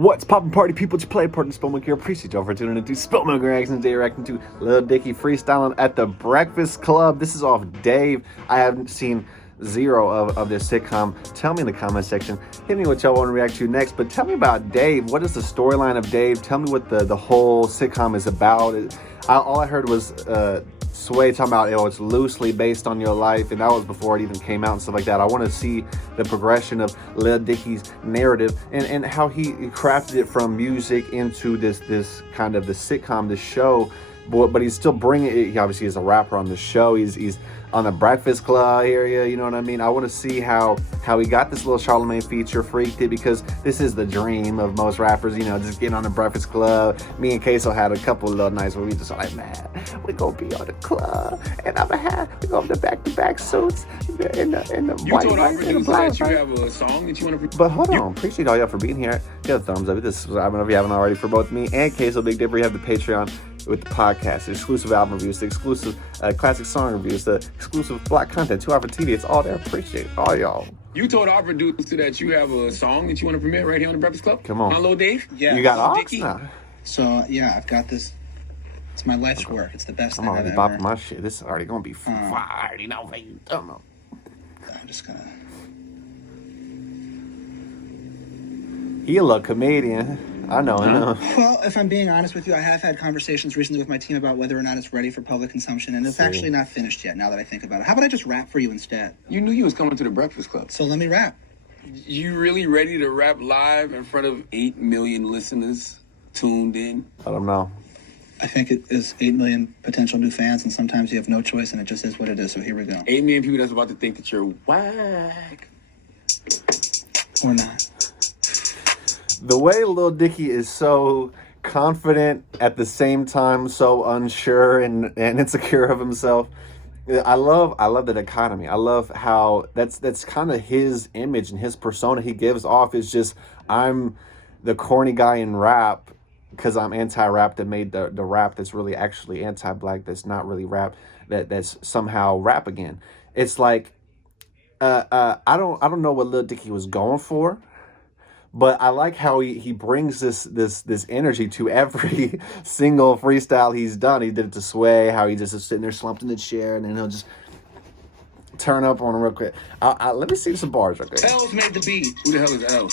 What's poppin' party people? It's your play partner spiltMilk here. Appreciate y'all for tuning into spiltMilk Reactions. Today reacting to Lil Dicky freestyling at the Breakfast Club. This is off Dave. I haven't seen zero of this sitcom. Tell me in the comment section. Hit me what y'all want to react to next. But tell me about Dave. What is the storyline of Dave? Tell me what the whole sitcom is about. All I heard was Sway talking about, it's loosely based on your life, and that was before it even came out and stuff like that. I want to see the progression of Lil Dicky's narrative and how he crafted it from music into this kind of the sitcom, the show, but he's still bringing it. He obviously is a rapper on the show. He's on the Breakfast Club area, you know what I mean? I want to see how he got this little Charlemagne feature, freaked it, because this is the dream of most rappers, just getting on the Breakfast Club. Me and Queso had a couple of little nights where we just like, man, we're gonna be on the club, and we're gonna have the back-to-back suits, in the you white told our producer that you have a song that you want to. But hold on, appreciate all y'all for being here. Get a thumbs up. This, I don't know if you haven't already, for both me and Queso Big Dipper. You have the Patreon with the podcast, the exclusive album reviews, the exclusive classic song reviews, the exclusive block content, 2 hour TV. It's all there. Appreciate all y'all. You told our producer that you have a song that you want to premiere right here on the Breakfast Club. Come on, Lil Dave. Yeah, you got Lil ox Dicky now. So yeah, I've got this. It's my life's work. It's the best I'm thing already I've bopping ever. my shit. This is already gonna be fire. I already know how you don't know. I'm just gonna. He a little comedian. I know. Well, if I'm being honest with you, I have had conversations recently with my team about whether or not it's ready for public consumption, and it's actually not finished yet. Now that I think about it, how about I just rap for you instead? You knew you was coming to the Breakfast Club. So let me rap. You really ready to rap live in front of 8 million listeners tuned in? I don't know. I think it is 8 million potential new fans, and sometimes you have no choice, and it just is what it is. So here we go. 8 million people that's about to think that you're whack. Or not. The way Lil Dicky is so confident, at the same time so unsure and insecure of himself. I love the dichotomy. I love how that's kind of his image and his persona he gives off, is just, I'm the corny guy in rap because I'm anti-rap that made the rap that's really actually anti-black, that's not really rap, that's somehow rap again. It's like I don't know what Lil Dicky was going for, but I like how he brings this energy to every single freestyle he's done. He did it to Sway, how he just is sitting there slumped in the chair, and then he'll just turn up on him real quick. Let me see some bars real quick. L's made the beat. Who the hell is L?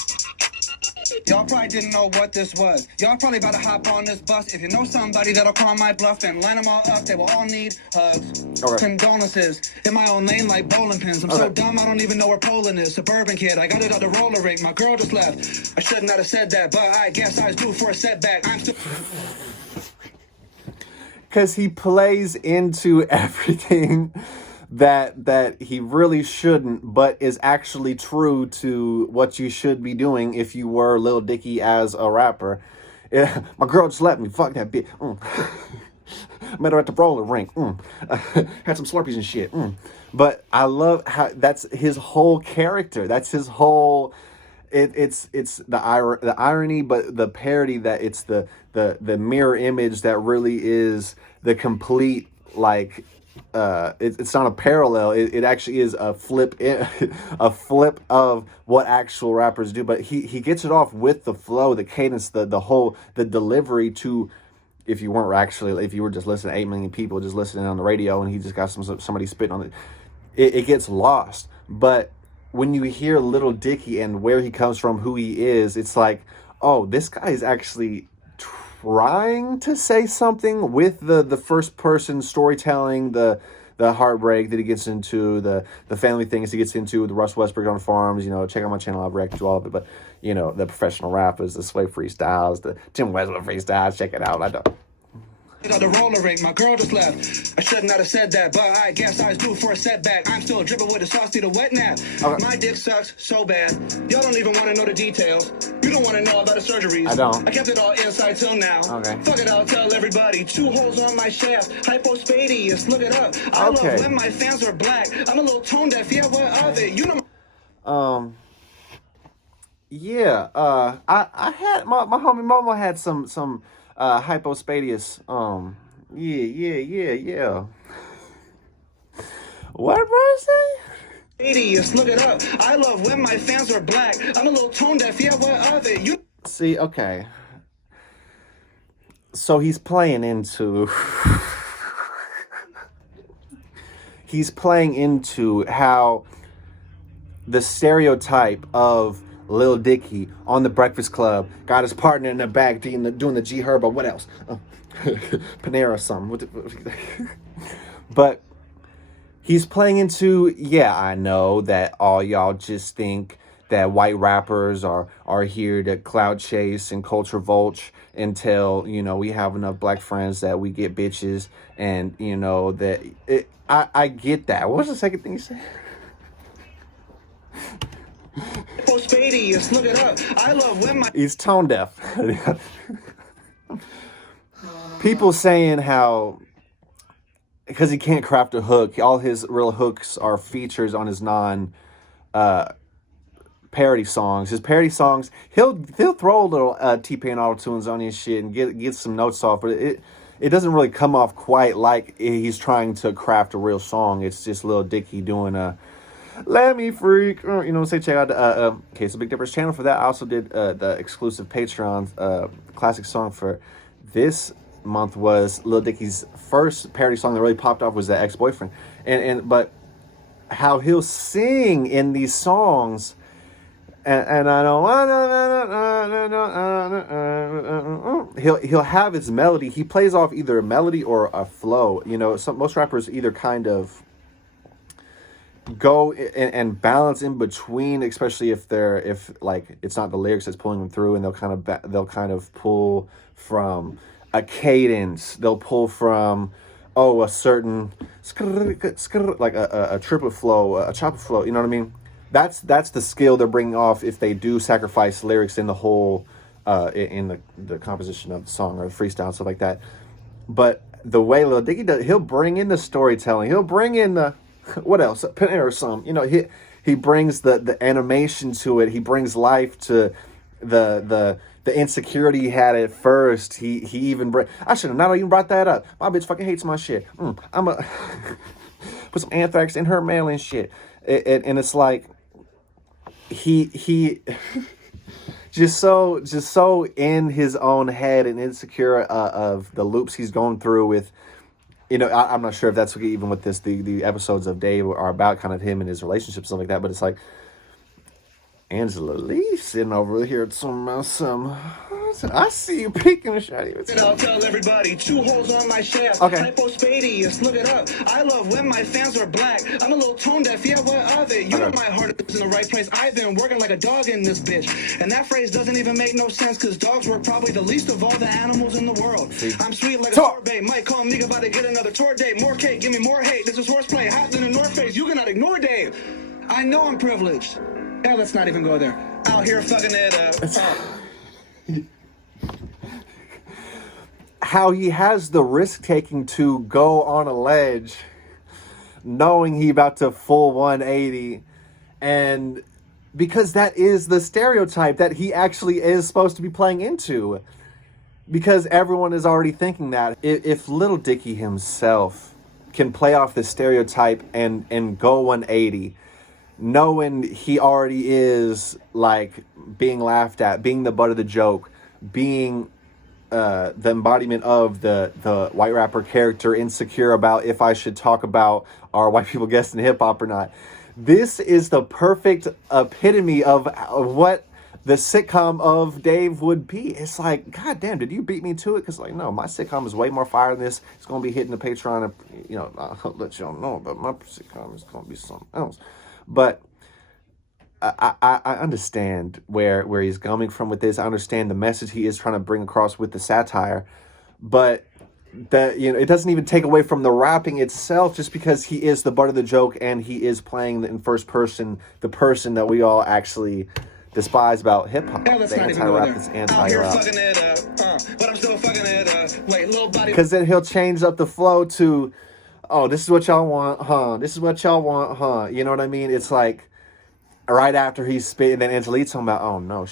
Y'all probably didn't know what this was. Y'all probably about to hop on this bus. If you know somebody that'll call my bluff and line them all up, they will all need hugs. Okay. Condolences. In my own lane like bowling pins. I'm so dumb I don't even know where Poland is. Suburban kid, I got it at the roller rink. My girl just left. I should not have said that, but I guess I was due for a setback. I'm still... Because he plays into everything that he really shouldn't, but is actually true to what you should be doing if you were Lil Dicky as a rapper. Yeah, my girl just left me. Fuck that bitch. Met her at the roller rink. Had some Slurpees and shit. But I love how that's his whole character. That's his whole. It's the irony, but the parody, that it's the mirror image that really is the complete, like. It's not a parallel. It actually is a flip of what actual rappers do. But he gets it off with the flow, the cadence, the delivery. To, if you were just listening to 8 million people just listening on the radio, and he just got somebody spitting on it gets lost. But when you hear Lil Dicky and where he comes from, who he is, it's like, oh, this guy is actually trying to say something with the first person storytelling, the heartbreak that he gets into, the family things he gets into, the Russ Westbrook on farms. Check out my channel, I've reacted to all of it. But the professional rappers, the Sway freestyles, the Tim Westbrook freestyles, check it out. I don't. The roller rink, my girl just left. I should not have said that, but I guess I was due for a setback. I'm still dripping with the sauce to the wet nap. Okay. My dick sucks so bad. Y'all don't even want to know the details. You don't want to know about the surgeries. I don't. I kept it all inside till now. Okay. Fuck it, I'll tell everybody. 2 holes on my shaft. Hypospadias, look it up. I Okay. love when my fans are black. I'm a little tone deaf, yeah, what of it? Yeah, I had my homie Momo had some hypospadias. Yeah. What, bro? Say? Look it up. I love when my fans are black. I'm a little tone deaf, yeah, what of it? You See, okay. So he's playing into how the stereotype of Lil Dicky on the Breakfast Club got his partner in the back doing the G Herb or what else? Panera or something. But he's playing into, yeah, I know that all y'all just think that white rappers are here to cloud chase and culture vulture until, you know, we have enough black friends that we get bitches, and, you know, that I get that. What was the second thing you said? Look it up. I love when my He's tone deaf. People saying how, because he can't craft a hook, all his real hooks are features on his parody songs. His parody songs, he'll throw a little T-Pain auto-tunes on his shit and get some notes off, but it doesn't really come off quite like he's trying to craft a real song. It's just Lil Dicky doing a "Let Me Freak," you know, say check out okay, so Big Dipper's channel for that. I also did the exclusive Patreon classic song for this month was Lil Dicky's first parody song that really popped off was that Ex-Boyfriend, but how he'll sing in these songs, and I don't want he'll have his melody. He plays off either a melody or a flow. You know, most rappers either kind of go and balance in between, especially if like it's not the lyrics that's pulling them through, and they'll kind of pull from a cadence. They'll pull from a certain like a triplet flow, a chopper flow. You know what I mean? That's the skill they're bringing off if they do sacrifice lyrics in the whole in the composition of the song or the freestyle and stuff like that. But the way Lil Dicky does, he'll bring in the storytelling. He'll bring in the what else? Panera or something. You know, he brings the animation to it. He brings life to the insecurity he had at first. He even I should have not even brought that up. My bitch fucking hates my shit. I'm a put some anthrax in her mail and shit. And it's like he just so in his own head and insecure of the loops he's going through with. You know, I'm not sure if that's even what the episodes of Dave are about, kind of him and his relationships and stuff like that. But it's like Angela Lee sitting over here at some. I see you peeking and shawty. I'll tell everybody, 2 holes on my shaft. Okay. Hypospadius, look it up. I love when my fans are black. I'm a little tone deaf, yeah, what of it? You know my heart is in the right place. I've been working like a dog in this bitch. And that phrase doesn't even make no sense, because dogs were probably the least of all the animals in the world. I'm sweet like a sorbet. Might call me about to get another tour date. More cake, give me more hate. This is horseplay. Hot than a North Face. You cannot ignore Dave. I know I'm privileged. Yeah, let's not even go there. Out here fucking it up. How he has the risk taking to go on a ledge knowing he about to full 180, and because that is the stereotype that he actually is supposed to be playing into, because everyone is already thinking that. If Lil Dicky himself can play off the stereotype and go 180, knowing he already is like being laughed at, being the butt of the joke, being the embodiment of the white rapper character, insecure about if I should talk about are white people guessing hip hop or not. This is the perfect epitome of what the sitcom of Dave would be. It's like, God damn, did you beat me to it? Because like, no, my sitcom is way more fire than this. It's gonna be hitting the Patreon, and, you know, I'll let y'all know, but my sitcom is gonna be something else. But I understand where he's coming from with this. I understand the message he is trying to bring across with the satire, but that, you know, it doesn't even take away from the rapping itself, just because he is the butt of the joke and he is playing in first person the person that we all actually despise about hip hop. Yeah, The anti-rap is anti-rap. But I'm still fucking it up. Wait, little body. Because then he'll change up the flow to, oh, this is what y'all want, huh? This is what y'all want, huh? You know what I mean? It's like right after he's spit, and then Angelique's talking about, oh no,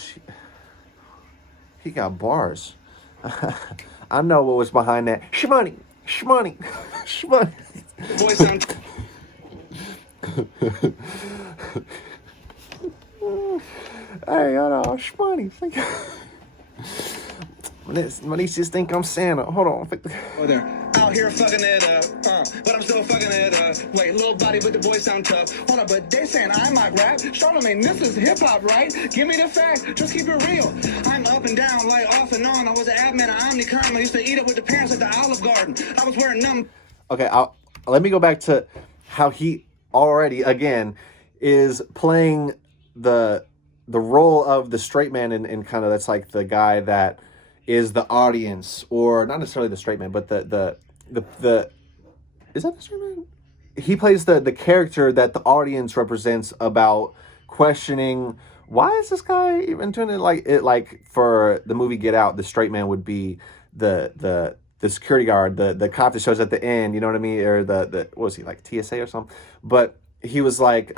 he got bars. I know what was behind that. Shmoney. Voice sound. Hey, I know, shmoney. Malicious think I'm Santa. Hold on. Oh, they're out here fucking it up, but I'm still fucking it up. Wait, little body, but the boys sound tough. Hold on, but they saying I might rap. Charlamagne, this is hip hop, right? Give me the fact, just keep it real. I'm up and down, like off and on. I was an admin at Omnicom. I used to eat up with the parents at the Olive Garden. I was wearing numb. Okay, let me go back to how he already again is playing the role of the straight man, and kind of that's like the guy that is the audience, or not necessarily the straight man, but the is that the straight man? He plays the character that the audience represents, about questioning why is this guy even doing it. Like for the movie Get Out, the straight man would be the security guard, the cop that shows at the end, you know what I mean, or the what was he, like TSA or something? But he was like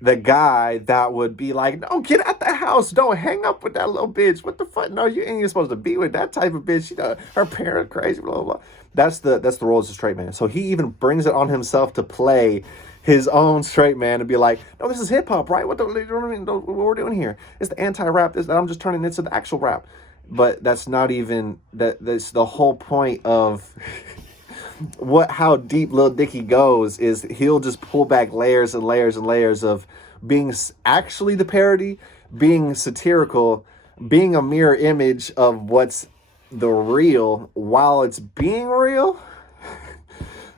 the guy that would be like, no, get out the house, don't hang up with that little bitch. What the fuck? No, you ain't even supposed to be with that type of bitch. Her parents crazy, blah, blah, blah. That's the role as a straight man. So he even brings it on himself to play his own straight man and be like, no, this is hip hop, right? What we're doing here? It's the anti-rap. I'm just turning it into the actual rap. But that's not even that's the whole point of how deep Lil Dicky goes, is he'll just pull back layers and layers and layers of being actually the parody, being satirical, being a mirror image of what's the real while it's being real.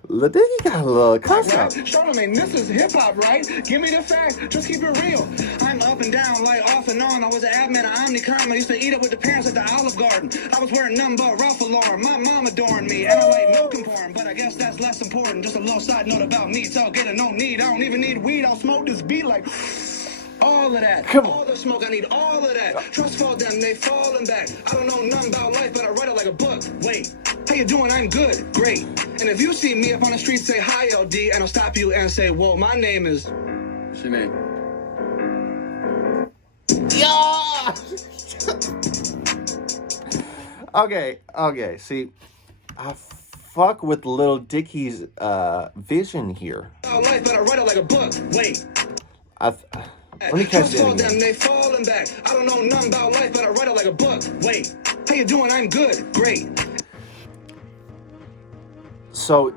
Lil Dicky got a little concept. Charlamagne, this is hip hop, right? Give me the fact, just keep it real. I'm up and down, like off and on. I was an admin at Omnicom. I used to eat up with the parents at the Olive Garden. I was wearing nothing but Ralph Lauren. My mom adorned me, and I like milk and porn, but I guess that's less important. Just a little side note about me, so I'll get it, no need. I don't even need weed. I'll smoke this beat like all of that. Come on. All the smoke, I need all of that. Trust fall them, they falling back. I don't know nothing about life, but I write it like a book. Wait, how you doing? I'm good, great. And if you see me up on the street, say hi, LD, and I'll stop you and say, whoa, my name is... What's your name? Yeah. Okay. See, I fuck with Lil Dicky's vision here. Life, but I write it like a book. Wait. Let me catch it. Them, they falling back. I don't know nothing about life, but I write it like a book. Wait, how you doing? I'm good, great. So,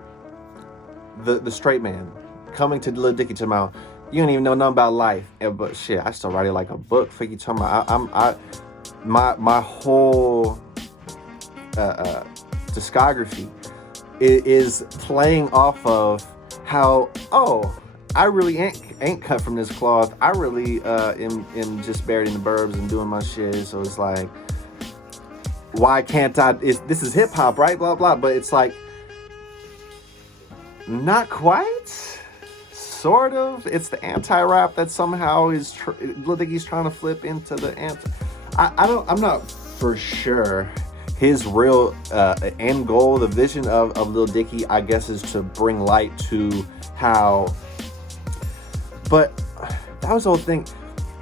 the straight man coming to Lil Dicky to mouth, you don't even know nothing about life, but shit, I still write it like a book. For you talking about, my whole discography is playing off of how I really ain't cut from this cloth. I really am just buried in the burbs and doing my shit. So it's like, why can't I? This is hip hop, right? Blah blah. But it's like, not quite. Sort of. It's the anti-rap that somehow is Lil Dicky's trying to flip into the anti. I'm not for sure. His real end goal, the vision of Lil Dicky, I guess, is to bring light to how. But that was the whole thing.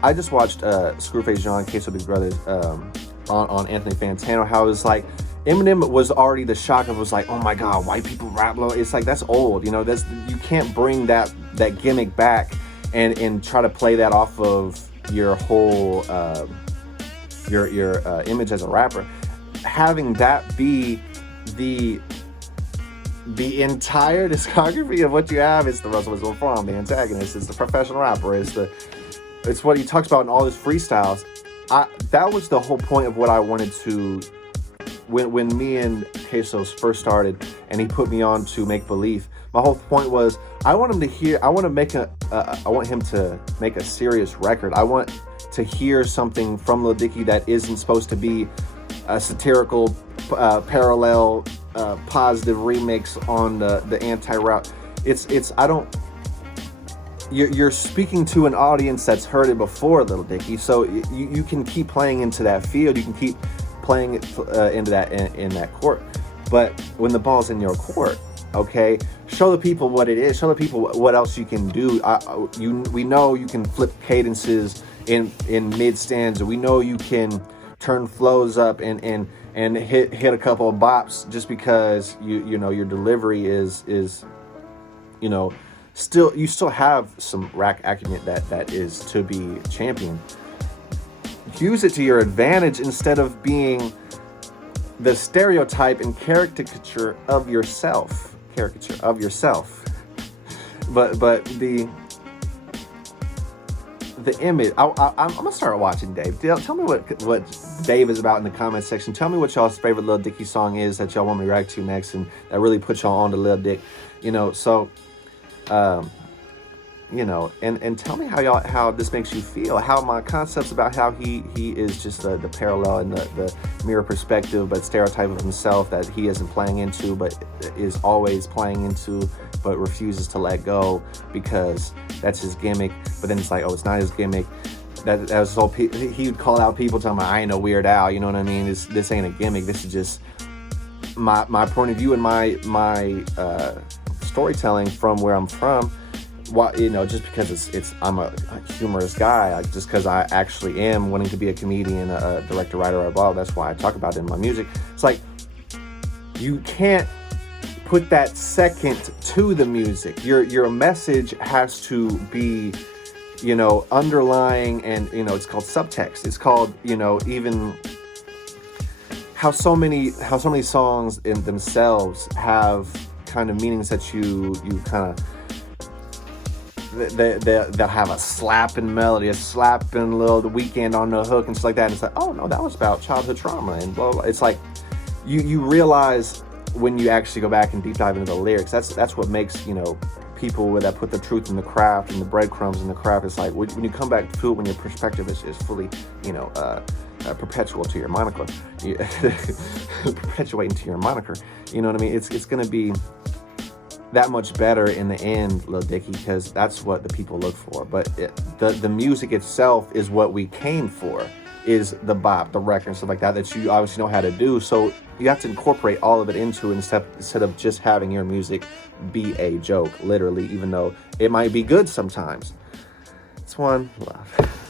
I just watched Screwface John, Queso Big Brothers on Anthony Fantano. How it was like Eminem was already the shock of, was like, oh my god, white people rap low. It's like, that's old, you know. That's, you can't bring that gimmick back and try to play that off of your whole your image as a rapper. Having that be the entire discography of what you have, it's the Russell Wilson Farm, the antagonist, it's the professional rapper, it's what he talks about in all his freestyles. That was the whole point of what I wanted to, when me and Quesos first started and he put me on to Make Believe. My whole point was, I want him to make a serious record. I want to hear something from Lil Dicky that isn't supposed to be a satirical parallel positive remix on the anti-rap. You're speaking to an audience that's heard it before, Lil Dicky, so you can keep playing into that field, you can keep playing it into that in that court. But when the ball's in your court, okay, show the people what it is, show the people what else you can do. We know you can flip cadences in mid stanza, we know you can turn flows up and hit a couple of bops, just because you know your delivery is you know, you still have some rack acumen that is to be championed. use it to your advantage instead of being the stereotype and caricature of yourself. But the image. I'm gonna start watching Dave. Tell me what Dave is about in the comment section. Tell me what y'all's favorite Lil Dicky song is that y'all want me to react to next, and that really puts y'all on to Lil Dick. You know, so you know, and tell me how this makes you feel. How my concepts about how he is just the parallel and the mirror perspective, but stereotype of himself that he isn't playing into, but is always playing into, but refuses to let go because that's his gimmick. But then it's like, oh, it's not his gimmick. That was so he would call out people talking about, I ain't no Weird Al. You know what I mean? This ain't a gimmick. This is just my point of view and my storytelling from where I'm from. Why, you know, just because I'm a humorous guy, just because I actually am wanting to be a comedian, a director, writer, blah. That's why I talk about it in my music. It's like you can't put that second to the music. Your message has to be, you know, underlying, and you know, it's called subtext. It's called, you know, even how so many songs in themselves have kind of meanings that you kind of. They'll have a slapping melody, a slapping little The Weeknd on the hook and stuff like that. And it's like, oh no, that was about childhood trauma and blah, blah. It's like you realize when you actually go back and deep dive into the lyrics. That's what makes, you know, people that put the truth in the craft and the breadcrumbs in the craft. It's like when you come back to it, when your perspective is fully, you know, perpetual to your moniker, perpetuating to your moniker. You know what I mean? It's gonna be that much better in the end, Lil Dicky, because that's what the people look for. But the music itself is what we came for, is the bop, the record, and stuff like that you obviously know how to do. So you have to incorporate all of it into it instead of just having your music be a joke, literally, even though it might be good sometimes. It's one love.